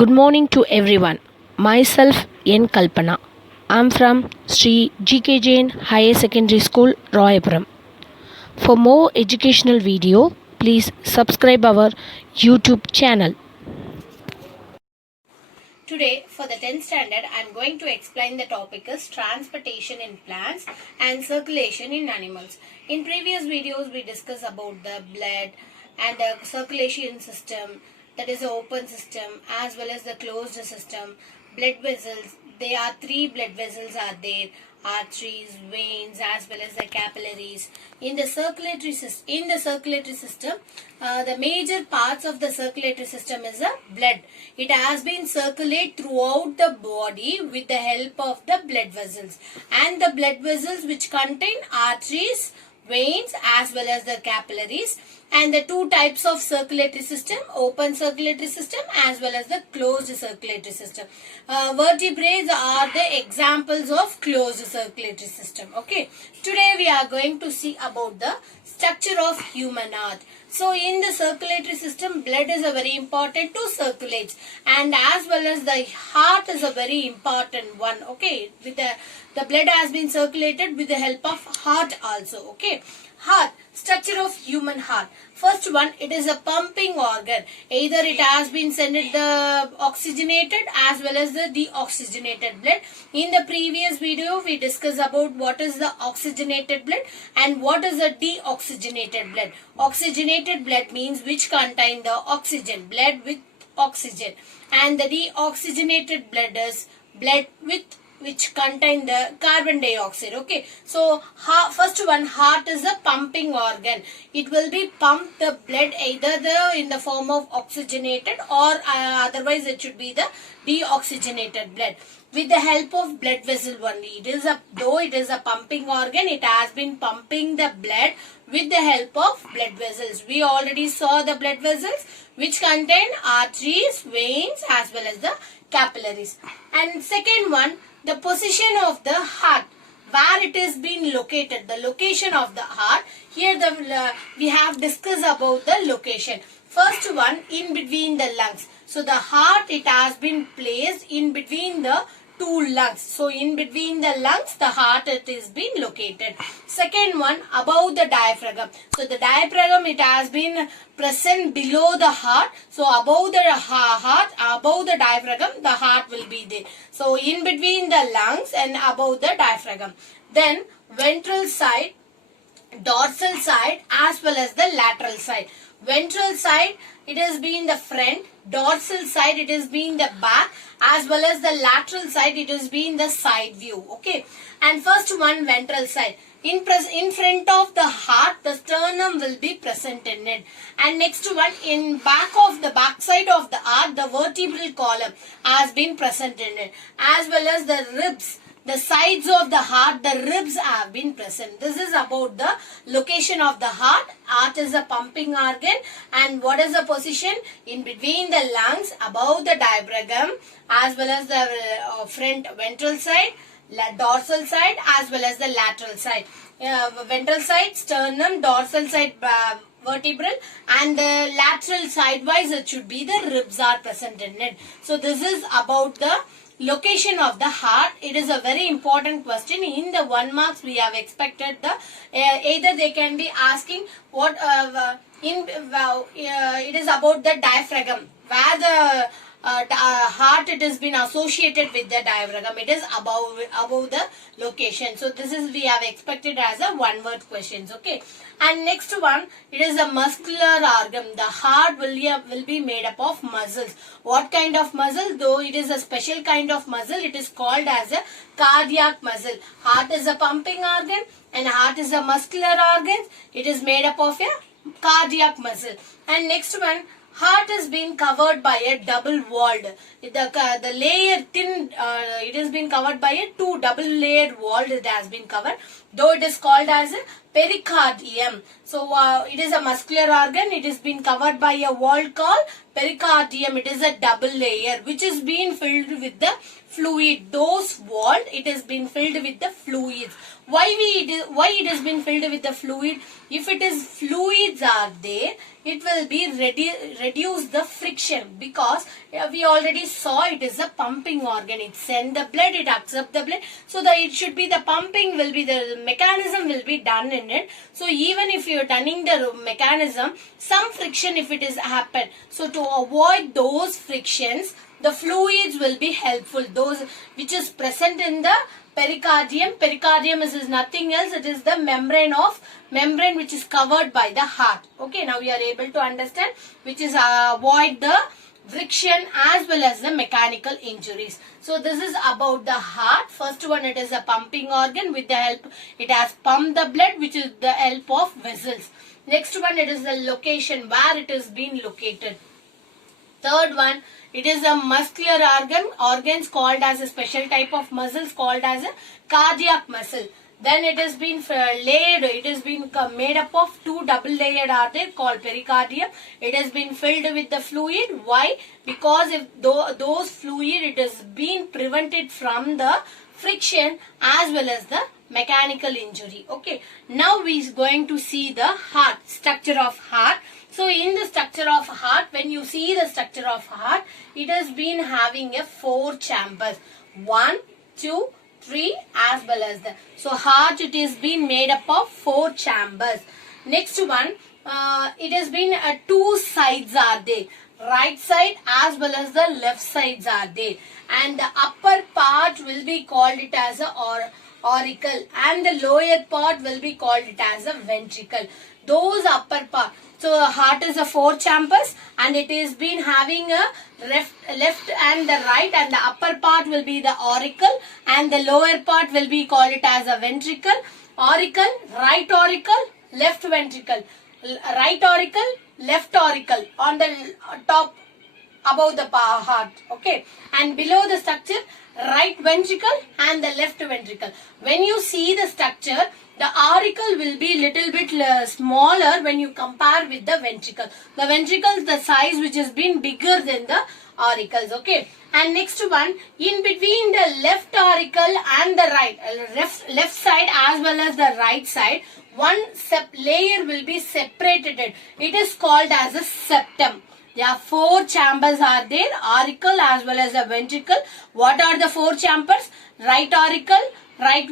Good morning to everyone. Myself N. Kalpna. I'm from Sri G.K.Jain Higher Secondary School, Royapuram. For more educational video, please subscribe our YouTube channel. Today, for the 10th standard, I am going to explain the topic is transportation in plants and circulation in animals. In previous videos, we discussed about the blood and the circulation system, that is the open system, as well as the closed system. Blood vessels, there are three blood vessels are there: arteries, veins, as well as the capillaries. In the circulatory system, the major parts of the circulatory system is the blood. It has been circulate throughout the body with the help of the blood vessels, and the blood vessels which contain arteries, veins, as well as the capillaries. And the two types of circulatory system: open circulatory system as well as the closed circulatory system. Vertebrates are the examples of closed circulatory system. Okay, today we are going to see about the structure of human heart. So in the circulatory system, blood is a very important to circulate, and as well as the heart is a very important one. Okay, with the blood has been circulated with the help of heart also. Okay, heart, structure of human heart. First one, it is a pumping organ. Either it has been sent the oxygenated as well as the deoxygenated blood. In the previous video, we discussed about what is the oxygenated blood and what is the deoxygenated blood. Oxygenated blood means which contain the oxygen, blood with oxygen, and the deoxygenated blood is blood with which contain the carbon dioxide. Okay, so first one, heart is a pumping organ. It will be pump the blood either in the form of oxygenated or otherwise it should be the deoxygenated blood with the help of blood vessel only. Though it is a pumping organ, it has been pumping the blood with the help of blood vessels. We already saw the blood vessels which contain arteries, veins, as well as the capillaries. And second one, the position of the heart, where it is being located, the location of the heart. Here we have discussed about the location. First one, in between the lungs. So the heart, it has been placed in between the two lungs. So in between the lungs, the heart, it is been located. Second one, above the diaphragm. So the diaphragm, it has been present below the heart. So above the heart, above the diaphragm, the heart will be there. So in between the lungs and above the diaphragm. Then ventral side, dorsal side, as well as the lateral side. Ventral side, it has been the front. Dorsal side, it has been the back, as well as the lateral side, it has been the side view. Okay, and first one, ventral side. In front of the heart, the sternum will be present in it. And next one, in back side of the heart, the vertebral column has been present in it, as well as the ribs. The sides of the heart, the ribs have been present. This is about the location of the heart. Heart is a pumping organ, and what is the position? In between the lungs, above the diaphragm, as well as the front ventral side, dorsal side, as well as the lateral side. Ventral side, sternum; dorsal side, vertebral, and the lateral sidewise, it should be the ribs are present in it. So this is about the location of the heart. It is a very important question. In the 1 marks, we have expected the either they can be asking what it is about the diaphragm, where the heart, it has been associated with the diaphragm. It is above the location. So this is we have expected as a one word questions. Okay, and next one, it is a muscular organ. The heart will be made up of muscles. What kind of muscle? Though it is a special kind of muscle, it is called as a cardiac muscle. Heart is a pumping organ and heart is a muscular organ. It is made up of a cardiac muscle. And next one, heart is being covered by a double walled. The layer thin, it has been covered by a two double layered walled. It has been covered. Though it is called as a pericardium. So it is a muscular organ. It is been covered by a wall called pericardium. It is a double layer which is being filled with the fluid. Those wall, it has been filled with the fluids. Why it has been filled with the fluid? If it is fluids are there, it will be reduce the friction, because we already saw it is a pumping organ. It send the blood, it accept the blood. So it should be the pumping will be the mechanism will be done in it. So even if you are turning the mechanism, some friction if it is happen. So to avoid those frictions, the fluids will be helpful. Those which is present in the pericardium. Pericardium is nothing else. It is the membrane which is covered by the heart. Okay, now we are able to understand, which is avoid the friction as well as the mechanical injuries. So this is about the heart. First one, it is a pumping organ. With the help, it has pumped the blood, which is the help of vessels. Next one, it is the location where it is being located. Third one, it is a muscular organs called as a special type of muscles called as a cardiac muscle. Then it has been it has been made up of two double layered arteries called pericardium. It has been filled with the fluid. Why? Because if those fluid, it has been prevented from the friction as well as the mechanical injury. Okay, now we are going to see the heart, structure of heart. So in the structure of heart, when you see the structure of heart, it has been having a 4 chambers. 1, 2, 3 as well as the. So heart, it is being made up of 4 chambers. Next one, it has been 2 sides are there. Right side as well as the left sides are there. And the upper part will be called it as a auricle, and the lower part will be called it as a ventricle. Those upper part. So heart is a 4 chambers, and it is been having a left and the right, and the upper part will be the auricle, and the lower part will be called it as a ventricle. Auricle, right auricle, left ventricle. Right auricle, left auricle on the top above the heart. Okay, and below the structure, right ventricle and the left ventricle. When you see the structure, the auricle will be little bit smaller when you compare with the ventricle. The ventricle is the size which has been bigger than the auricles. Okay, and next one, in between the left auricle and the right left side as well as the right side, one layer will be separated. It is called as a septum. There are 4 chambers are there, auricle as well as the ventricle. What are the 4 chambers? Right auricle, right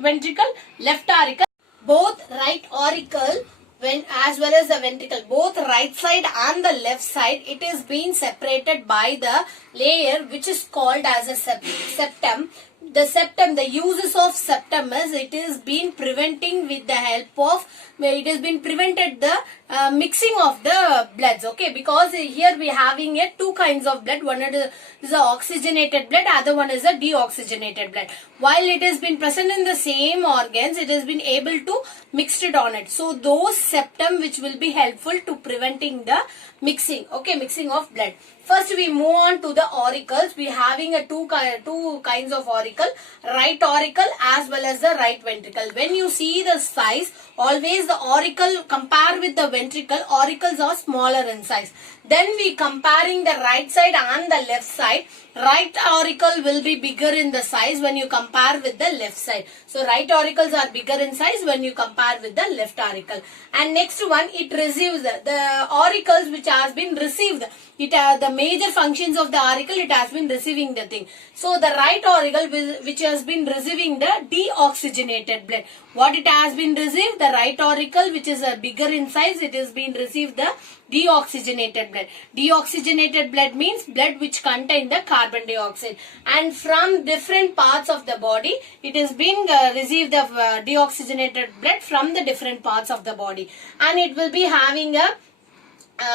ventricle, left auricle. Both right auricle as well as the ventricle, both right side and the left side, it is being separated by the layer which is called as a septum. The septum, the uses of septum is it is been preventing with the help of, it has been prevented the mixing of the bloods. Okay, because here we having 2 kinds of blood. One is a oxygenated blood, other one is a deoxygenated blood. While it has been present in the same organs, it has been able to mix it on it. So those septum which will be helpful to preventing the mixing. Okay, mixing of blood. First we move on to the auricles. We having two kinds of auricle, right auricle as well as the right ventricle. When you see the size, always the auricle compare with the ventricle, auricles are smaller in size. Then we comparing the right side and the left side. Right auricle will be bigger in the size when you compare with the left side. So right auricles are bigger in size when you compare with the left auricle. And next one, it receives the auricles which has been received. It the major functions of the auricle, it has been receiving the thing. So the right auricle which has been receiving the deoxygenated blood. What it has been received? The right auricle which is bigger in size, it has been received the deoxygenated blood. Deoxygenated blood means blood which contain the carbon dioxide, and from different parts of the body it is being received the deoxygenated blood from the different parts of the body, and it will be having a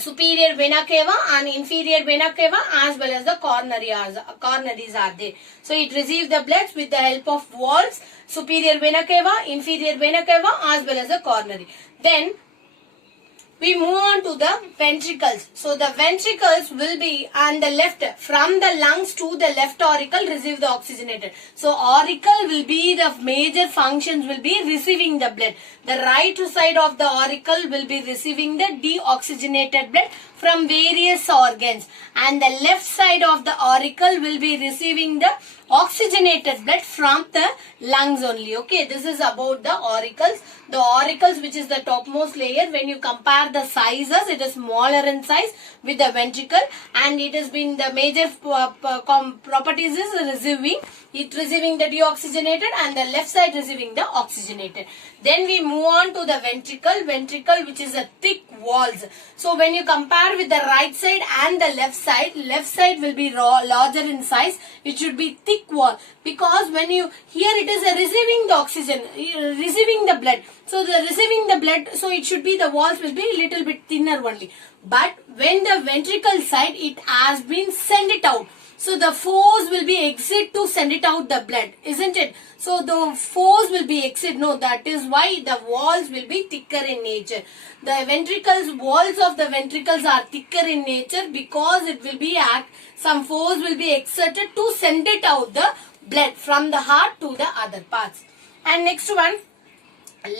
superior vena cava and inferior vena cava as well as the coronaries are there. So it receives the blood with the help of valves, superior vena cava, inferior vena cava as well as the coronary. Then We move on to the ventricles. So the ventricles will be on the left, from the lungs to the left auricle receive the oxygenated. So auricle will be the major functions will be receiving the blood. The right side of the auricle will be receiving the deoxygenated blood from various organs, and the left side of the auricle will be receiving the oxygenated blood from the lungs only. Okay, this is about the auricles. The auricles, which is the topmost layer, when you compare the sizes, it is smaller in size with the ventricle, and it has been the major properties is receiving the deoxygenated, and the left side receiving the oxygenated. Then we move on to the ventricle which is a thick walls. So when you compare with the right side and the left side will be larger in size. It should be thick wall, because when you here it is a receiving the oxygen, receiving the blood. So the receiving the blood, so it should be the walls will be a little bit thinner only. But when the ventricle side, it has been send it out. So the force will be exit to send it out the blood, isn't it? So the force will be exit. No, that is why the walls will be thicker in nature. The walls of the ventricles are thicker in nature, because it will be some force will be exerted to send it out the blood from the heart to the other parts. And next one,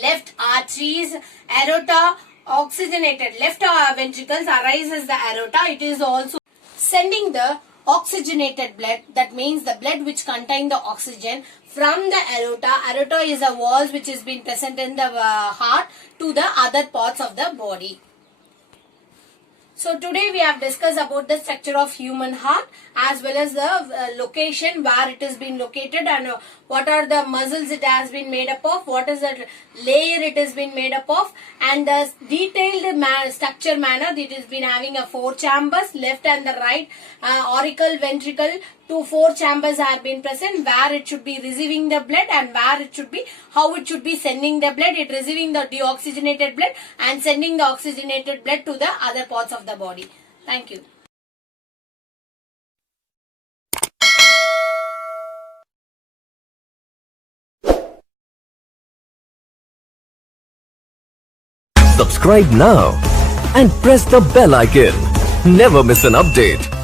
left arteries, aorta, oxygenated. Left ventricles arises the aorta. It is also sending the oxygenated blood. That means the blood which contain the oxygen from the aorta. Aorta is a walls which is being present in the heart to the other parts of the body. So today we have discussed about the structure of human heart, as well as the location where it has been located, and what are the muscles it has been made up of, what is the layer it has been made up of, and the detailed structure manner. It has been having a 4 chambers, left and the right, auricle, ventricle, 4 chambers have been present, where it should be receiving the blood and where it should be, how it should be sending the blood. It receiving the deoxygenated blood and sending the oxygenated blood to the other parts of the body. Thank you. Subscribe now and press the bell icon. Never miss an update.